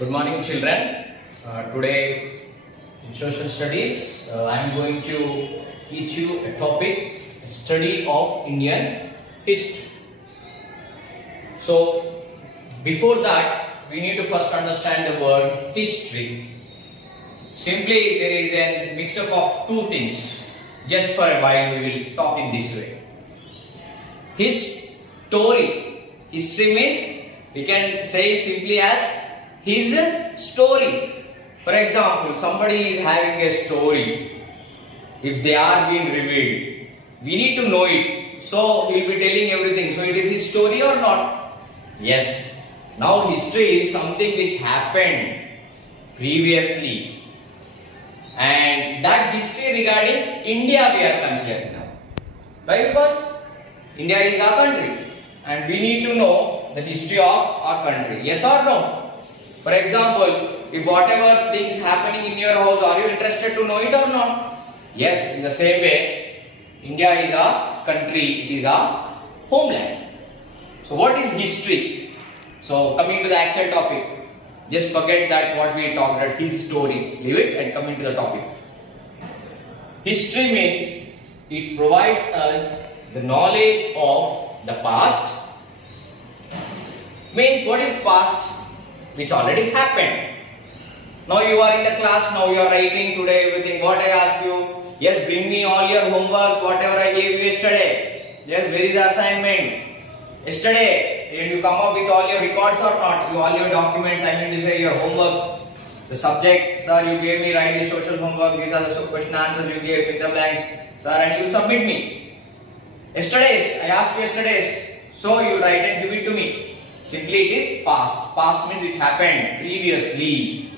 Good morning, children. Today in social studies, I am going to teach you a topic, study of Indian history. So, before that, we need to first understand the word history. Simply, there is a mix-up of two things. Just for a while, we will talk in this way. History means we can say simply as his story. For example, somebody is having a story. If they are being revealed, we need to know it. So he will be telling everything. So it is his story or not? Yes. Now history is something which happened previously. And that history regarding India we are considering now. Why? Because India is our country. And we need to know the history of our country. Yes or no? For example, if whatever things happening in your house, are you interested to know it or not? Yes, in the same way, India is our country, it is our homeland. So what is history? So coming to the actual topic, just forget that what we talked about, his story, leave it and come into the topic. History means it provides us the knowledge of the past. Means what is past? Which already happened. Now you are in the class, now you are writing today everything. What I ask you? Yes, bring me all your homeworks, whatever I gave you yesterday. Yes, where is the assignment? Yesterday, and you come up with all your records or not? All your documents, I mean to say your homeworks. The subject, sir, you gave me write the social homework, these are the question answers you gave, fill the blanks. Sir, and you submit me. Yesterday's, I asked you yesterday's. So you write and give it to me. Simply it is past. Past means which happened previously.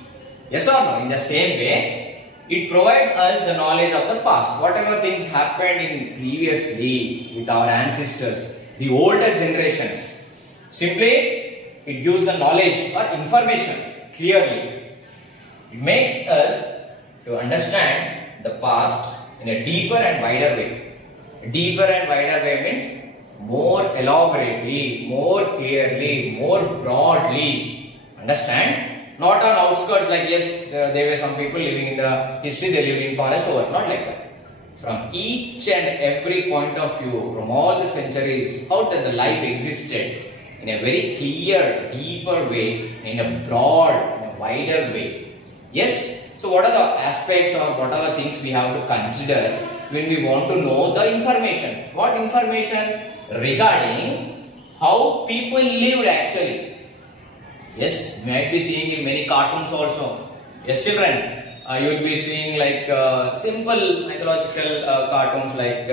Yes or no? In the same way, it provides us the knowledge of the past. Whatever things happened in previously with our ancestors, the older generations. Simply, it gives the knowledge or information clearly. It makes us to understand the past in a deeper and wider way. A deeper and wider way means more elaborately, more clearly, more broadly. Understand? Not on outskirts like yes, there were some people living in the history, they lived in forest over. Not like that. From each and every point of view, from all the centuries, how does the life existed in a very clear, deeper way, in a broad, in a wider way. Yes? So what are the aspects or what are the things we have to consider when we want to know the information? What information? Regarding how people lived actually. Yes, you might be seeing in many cartoons also. Yes, children, you will be seeing like simple mythological cartoons like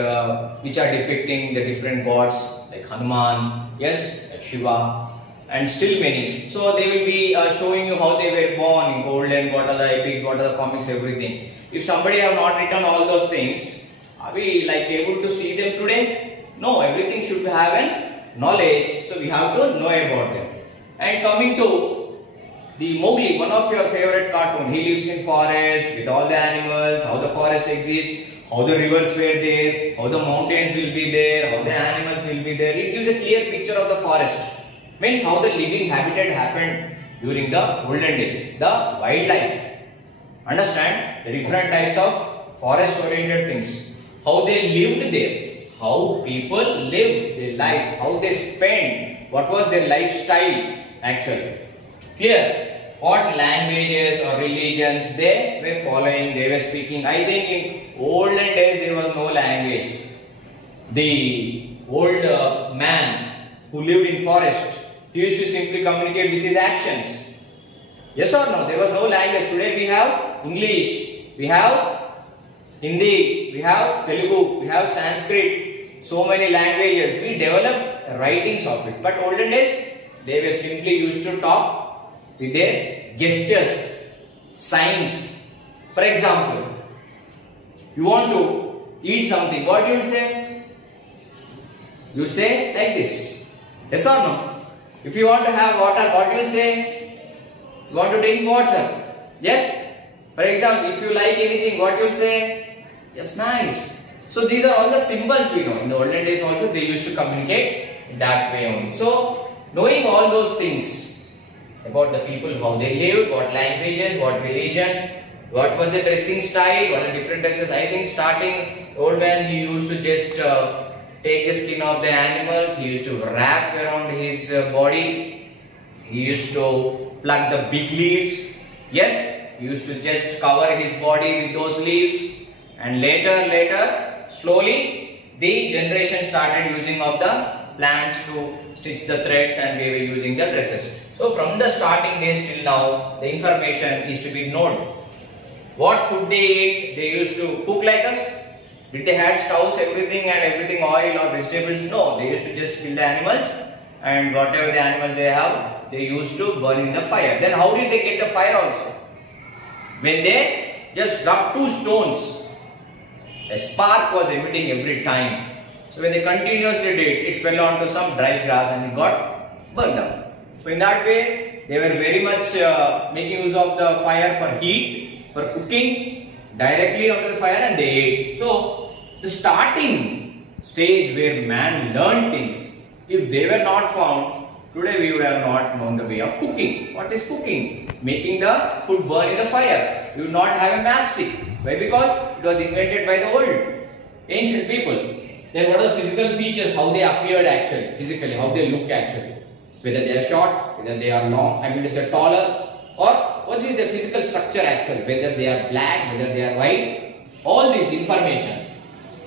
which are depicting the different gods like Hanuman, yes, like Shiva, and still many. So they will be showing you how they were born in golden, what are the epics, what are the comics, everything. If somebody have not written all those things, are we like able to see them today? No, everything should have a knowledge, so we have to know about them. And coming to the Mowgli, one of your favorite cartoon, he lives in forest with all the animals, how the forest exists, how the rivers were there, how the mountains will be there, how the animals will be there. It gives a clear picture of the forest. Means how the living habitat happened during the olden days, the wildlife. Understand the different types of forest oriented things, how they lived there. How people lived their life, how they spent, what was their lifestyle actually. Clear? What languages or religions they were following, they were speaking. I think in olden days there was no language. The old man who lived in forest, he used to simply communicate with his actions. Yes or no? There was no language. Today we have English, we have Hindi, we have Telugu, we have Sanskrit. So many languages, we developed writings of it. But olden days, they were simply used to talk with their gestures, signs. For example, you want to eat something, what you would say? You would say like this. Yes or no? If you want to have water, what you will say? You want to drink water. Yes? For example, if you like anything, what you will say? Yes, nice. So these are all the symbols we know. In the olden days also they used to communicate in that way only. So knowing all those things, about the people, how they lived, what languages, what religion, what was the dressing style, what are different dresses. I think starting, old man, he used to just take the skin of the animals, he used to wrap around his body, he used to pluck the big leaves, yes, he used to just cover his body with those leaves, and later, slowly, the generation started using of the plants to stitch the threads, and they were using the dresses. So from the starting days till now, the information is to be known. What food they ate, they used to cook like us. Did they had stoves, everything, oil or vegetables? No, they used to just kill the animals, and whatever the animal they have, they used to burn in the fire. Then how did they get the fire also? When they just rubbed two stones, a spark was emitting every time. So when they continuously did, it fell onto some dry grass and it got burned down. So in that way, they were very much making use of the fire for heat, for cooking, directly onto the fire, and they ate. So the starting stage where man learned things, if they were not found, today we would have not known the way of cooking. What is cooking? Making the food burn in the fire. We would not have a matchstick. Why? Because it was invented by the old ancient people. Then what are the physical features, how they appeared actually, physically, how they look actually. Whether they are short, whether they are long, I mean to say taller, or what is the physical structure actually, whether they are black, whether they are white, all this information.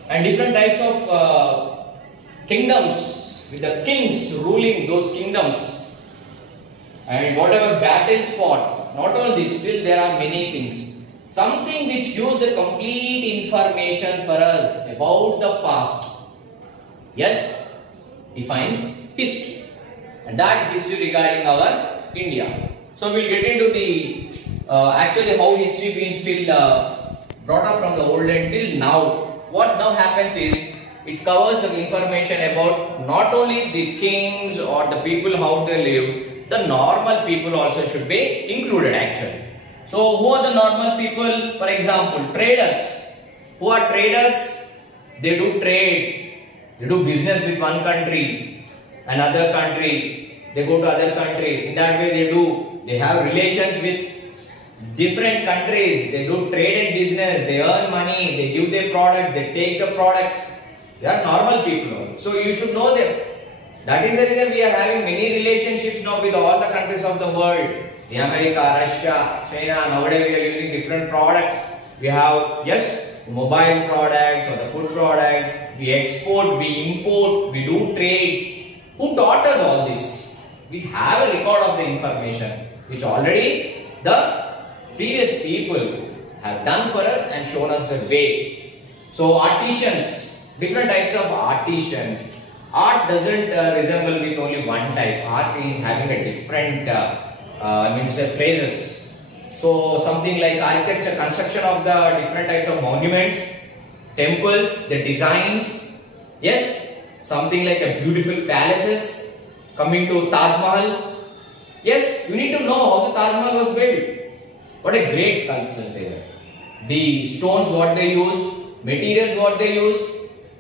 And different types of kingdoms, with the kings ruling those kingdoms. And whatever battles fought, not only this, still there are many things. Something which gives the complete information for us about the past. Yes, defines history. And that history regarding our India. So we'll get into the actually how history being still brought up from the olden till now. What now happens is it covers the information about not only the kings or the people how they lived, the normal people also should be included actually. So who are the normal people? For example, traders. Who are traders? They do trade. They do business with one country, another country. They go to other country. In that way they have relations with different countries. They do trade and business. They earn money. They give their products. They take the products. They are normal people. So you should know them. That is the reason we are having many relationships now with all the countries of the world. The America, Russia, China. Nowadays we are using different products. We have, yes, mobile products or the food products. We export, we import, we do trade. Who taught us all this? We have a record of the information which already the previous people have done for us and shown us the way. So artisans, different types of artisans. Art doesn't resemble with only one type. Art is having a different phrases. So something like architecture, construction of the different types of monuments, temples, the designs. Yes, something like a beautiful palaces. Coming to Taj Mahal. Yes, you need to know how the Taj Mahal was built. What a great sculptures they were. The stones what they use, materials what they use.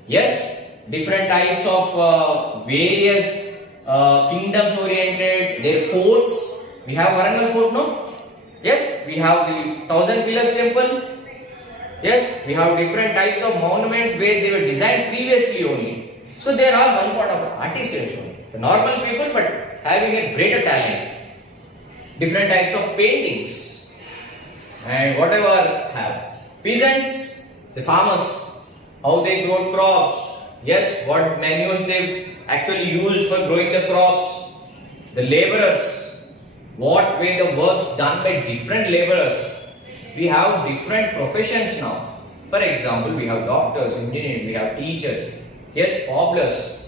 Yes, different types of various kingdoms oriented. Their forts. We have Warangal fort, no? Yes, we have the 1000 Pillars temple. Yes, we have different types of monuments where they were designed previously only. So they are all one part of artisans only. The normal people but having a greater talent. Different types of paintings. And whatever have. Peasants, the farmers, how they grow crops. Yes, what manures they actually use for growing the crops. The laborers. What way the works done by different laborers. We have different professions now. For example, we have doctors, engineers, we have teachers, yes, cobblers.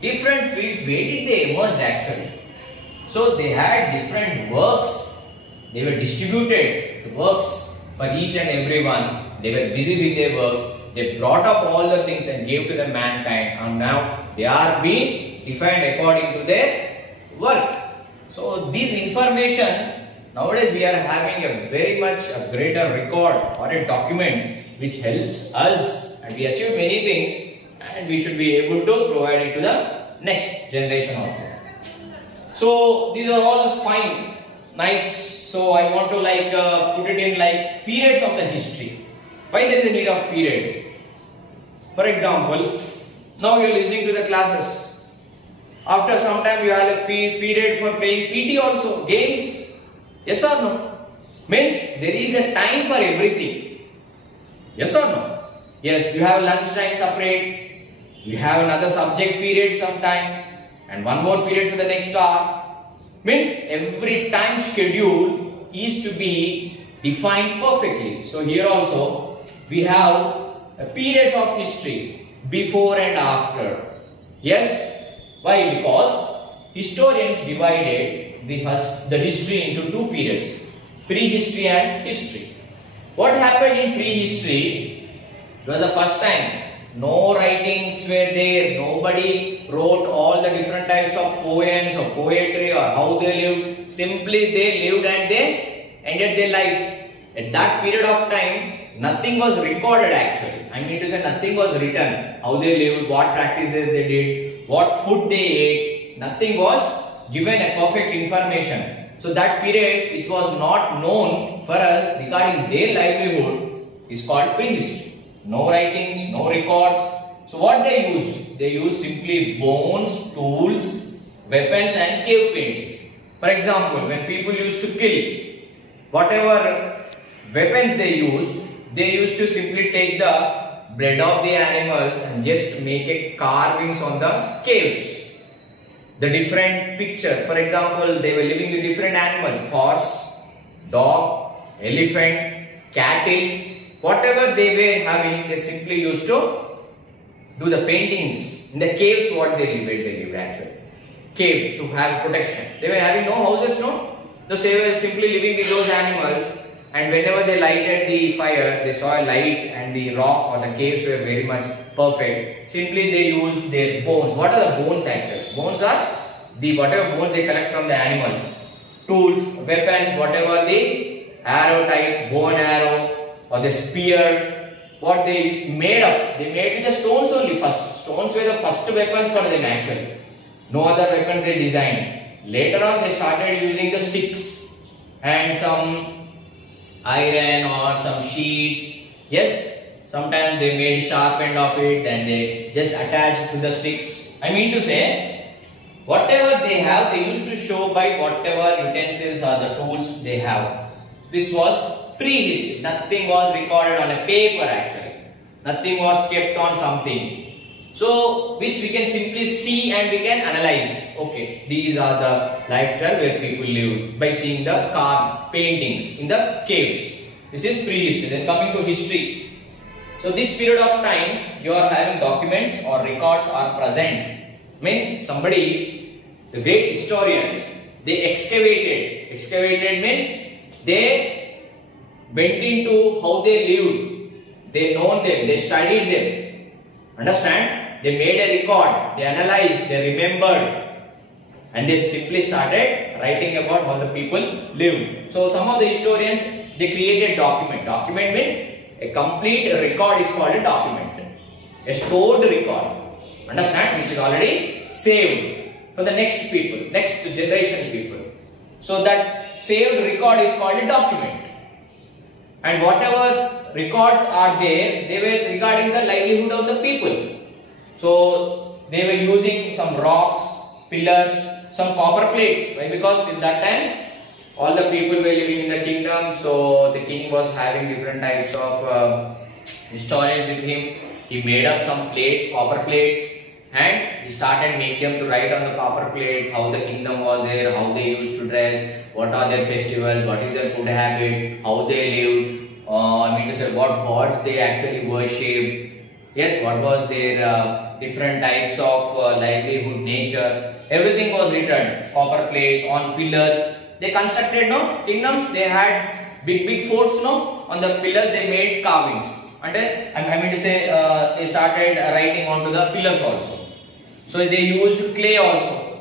Different fields, where did they emerge actually? So they had different works. They were distributed, the works for each and every one. They were busy with their works. They brought up all the things and gave to the mankind, and now they are being defined according to their work. So this information, nowadays we are having a very much a greater record or a document which helps us, and we achieve many things, and we should be able to provide it to the next generation also. So these are all fine, nice. So I want to put it in like periods of the history. Why there is a need of period? For example, now you are listening to the classes. After some time you have a period for playing PT also, games. Yes or no? Means there is a time for everything. Yes or no? Yes, you have lunch time separate. You have another subject period sometime. And one more period for the next hour. Means every time schedule is to be defined perfectly. So here also we have periods of history before and after. Yes? Why? Because historians divided the history into two periods, prehistory and history. What happened in prehistory? It was the first time. No writings were there. Nobody wrote all the different types of poems or poetry or how they lived. Simply they lived and they ended their life. At that period of time, nothing was recorded actually. I mean to say nothing was written. How they lived, what practices they did, what food they ate. Nothing was given a perfect information. So that period which was not known for us regarding their livelihood is called prehistory. No writings, no records. So what they used? They used simply bones, tools, weapons and cave paintings. For example, when people used to kill, whatever weapons they used to simply take the blood of the animals and just make a carvings on the caves. The different pictures, for example, they were living with different animals, horse, dog, elephant, cattle, whatever they were having, they simply used to do the paintings in the caves. What they lived actually, caves to have protection. They were having no houses, no. So they were simply living with those animals, and whenever they lighted the fire, they saw a light and the rock or the caves were very much perfect. Simply they used their bones. What are the bones actually? Bones are the whatever bones they collect from the animals. Tools, weapons, whatever the arrow type, bow and arrow or the spear, what they made up, they made with the stones only first. Stones were the first weapons for them actually. No other weapon they designed. Later on they started using the sticks and some iron or some sheets. Yes, sometimes they made sharp end of it and they just attached to the sticks. I mean to say, whatever they have, they used to show by whatever utensils or the tools they have. This was prehistory. Nothing was recorded on a paper actually. Nothing was kept on something. So, which we can simply see and we can analyze. Okay, these are the lifestyle where people live by seeing the carved paintings in the caves. This is prehistory. Then coming to history. So, this period of time you are having documents or records are present. Means somebody, the great historians, they excavated. Excavated means they went into how they lived. They known them. They studied them. Understand? They made a record, they analyzed, they remembered, and they simply started writing about how the people lived. So some of the historians, they created document. Document means a complete record is called a document. A stored record. Understand? Which is already saved for the next people, next generation people. So that saved record is called a document. And whatever records are there, they were regarding the livelihood of the people. So they were using some rocks, pillars, some copper plates. Why? Because till that time all the people were living in the kingdom. So the king was having different types of historians with him. He made up some plates, copper plates, and he started making them to write on the copper plates how the kingdom was there, how they used to dress, what are their festivals, what is their food habits, how they lived. I mean to say what gods they actually worshipped. Yes, what was their different types of livelihood, nature. Everything was written. Copper plates on pillars. They constructed kingdoms. They had big forts. On the pillars they made carvings. And I mean to say they started writing onto the pillars also. So they used clay also,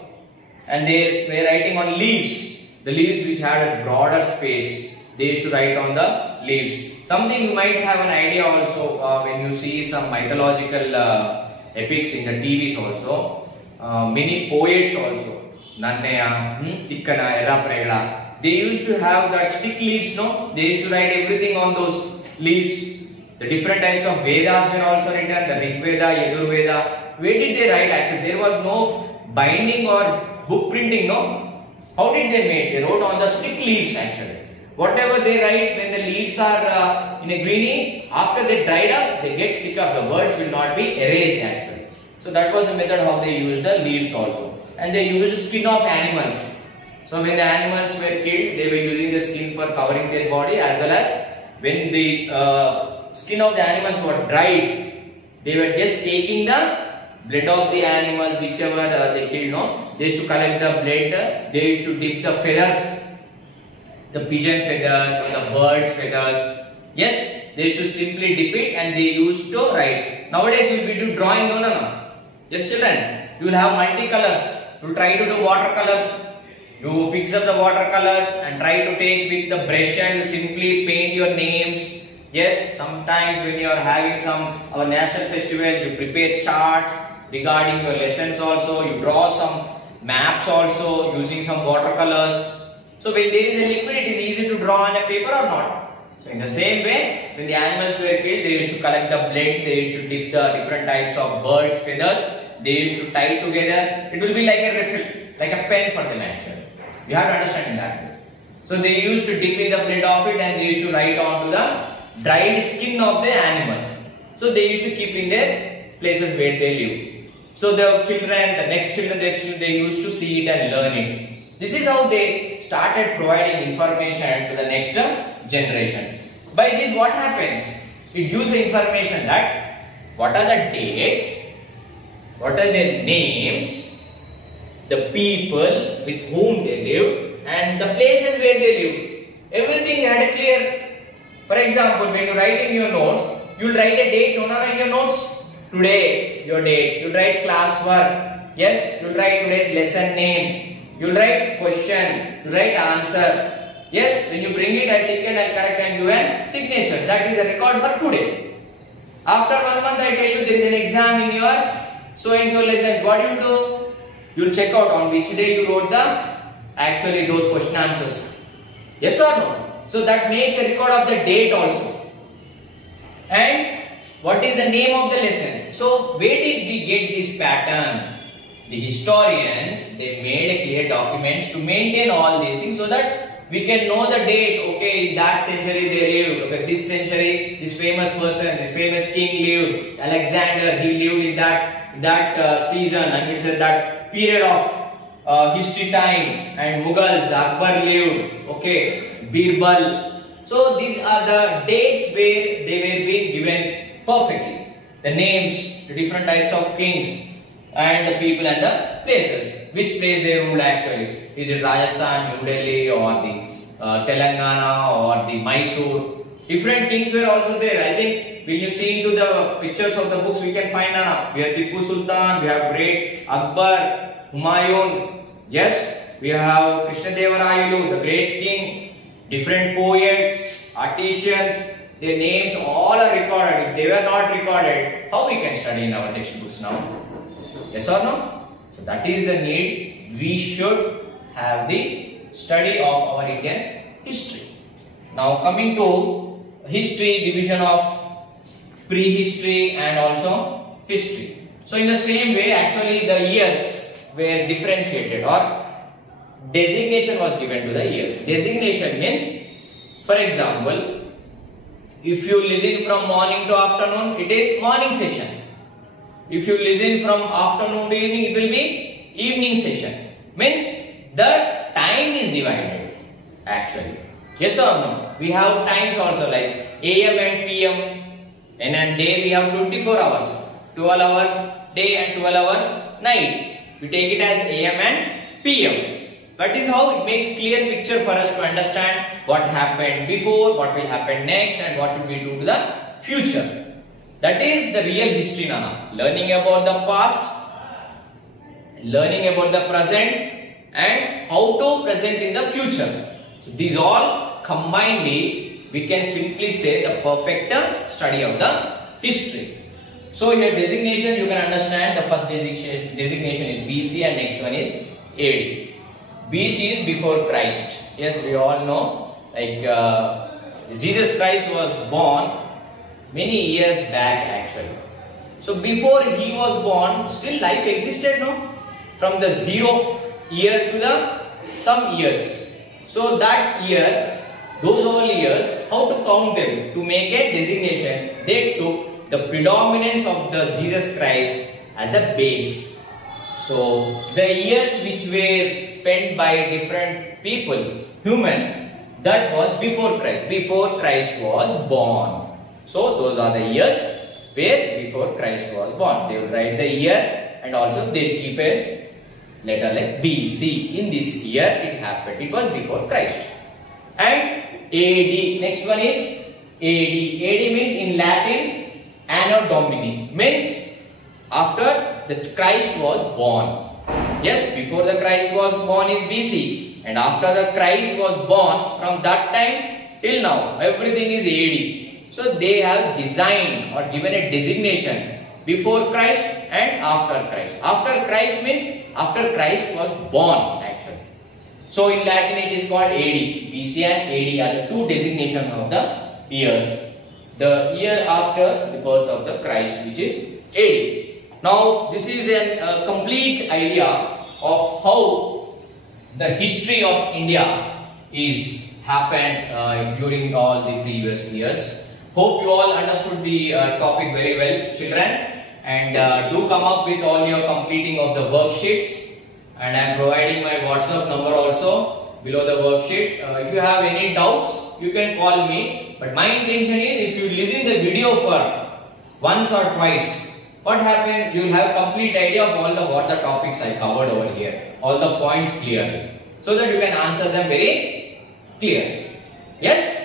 and they were writing on leaves. The leaves which had a broader space. They used to write on the leaves. Something you might have an idea also when you see some mythological epics in the TVs also. Many poets also. Nannaya, Tikkana, Era Pregada. They used to have that stick leaves, no? They used to write everything on those leaves. The different types of Vedas were also written, the Rig Veda, Yadur Veda. Where did they write actually? There was no binding or book printing, no? How did they make? They wrote on the stick leaves actually. Whatever they write, when the leaves are in a greeny, after they dried up, they get stick up. The words will not be erased actually. So that was the method how they used the leaves also. And they used skin of animals. So when the animals were killed, they were using the skin for covering their body, as well as when the skin of the animals were dried, they were just taking the blood of the animals, whichever they killed, no? They used to collect the blood, they used to dip the feathers, the pigeon feathers or the bird's feathers. Yes, they used to simply dip it and they used to write. Nowadays you will be doing drawing, no. Yes children, you will have multicolors. You will try to do watercolors. You pick up the watercolors and try to take with the brush and you simply paint your names. Yes, sometimes when you are having our national festivals, you prepare charts regarding your lessons also. You draw some maps also using some watercolors. So when there is a liquid, it is easy to draw on a paper or not. So in the same way, when the animals were killed, they used to collect the blood, they used to dip the different types of birds' feathers, they used to tie together. It will be like a refill, like a pen for them actually. You have to understand that. So they used to dip in the blood of it and they used to write onto the dried skin of the animals. So they used to keep in their places where they live. So the children, the next children, they used to see it and learn it. This is how they started providing information to the next generations. By this what happens? It gives the information that what are the dates, what are their names, the people with whom they live and the places where they live. Everything had a clear. For example, when you write in your notes, you will write a date in your notes. Today, your date. You will write class work. Yes, you will write today's lesson name. You will write question. You will write answer. Yes, when you bring it, I take it, I correct and do a signature. That is a record for today. After 1 month, I tell you there is an exam in your so and so lessons. What do you do? You will check out on which day you wrote those question answers. Yes or no? So that makes a record of the date also. And what is the name of the lesson? So where did we get this pattern? The historians, they made a clear documents to maintain all these things so that we can know the date. Okay, in that century they lived. Okay, this century, this famous person, this famous king lived. Alexander, he lived in that season, and it's that period of history time. And Mughals, the Akbar lived. Okay, Birbal. So these are the dates where they were being given perfectly. The names, the different types of kings, and the people and the places. Which place they ruled actually? Is it Rajasthan, New Delhi, or the Telangana, or the Mysore? Different kings were also there. I think when you see into the pictures of the books, we can find we have Tipu Sultan, we have great Akbar, Humayun. Yes, we have Krishna Deva Rayulu, the great king. Different poets, artisans, their names all are recorded. If they were not recorded, how we can study in our textbooks now? Yes or no? So that is the need. We should have the study of our Indian history. Now coming to history, division of prehistory and also history. So in the same way, actually the years were differentiated or designation was given to the years. Designation means, for example, if you listen from morning to afternoon, it is morning session. If you listen from afternoon to evening, it will be evening session. Means the time is divided actually. Yes or no? We have times also like AM and PM. In a day we have 24 hours. 12 hours day and 12 hours night. We take it as AM and PM. That is how it makes clear picture for us to understand what happened before, what will happen next, and what should we do to the future. That is the real history now. Learning about the past, learning about the present, and how to present in the future. So these all combinedly, we can simply say the perfect study of the history. So in a designation, you can understand the first designation is BC and next one is AD. BC is before Christ. Yes, we all know. Like Jesus Christ was born many years back actually. So before he was born, still life existed, no? From the 0 year to the some years. So that year, those all years, how to count them? To make a designation, they took the predominance of the Jesus Christ as the base. So the years which were spent by different people, humans, that was before Christ. Before Christ was born. So those are the years where before Christ was born. They will write the year and also they will keep a letter like BC. In this year it happened. It was before Christ. And AD. Next one is AD. AD means in Latin Anno Domini. Means after the Christ was born. Yes, before the Christ was born is BC. And after the Christ was born, from that time till now, everything is AD. So they have designed or given a designation before Christ and after Christ. After Christ means after Christ was born actually. So in Latin it is called AD. BC and AD are the two designations of the years. The year after the birth of the Christ, which is AD. Now this is a complete idea of how the history of India is happened during all the previous years. Hope you all understood the topic very well, children, and do come up with all your completing of the worksheets, and I am providing my WhatsApp number also below the worksheet. If you have any doubts, you can call me, but my intention is if you listen the video for once or twice, what happens, you will have a complete idea of what the topics I covered over here, all the points clearly, so that you can answer them very clearly. Yes?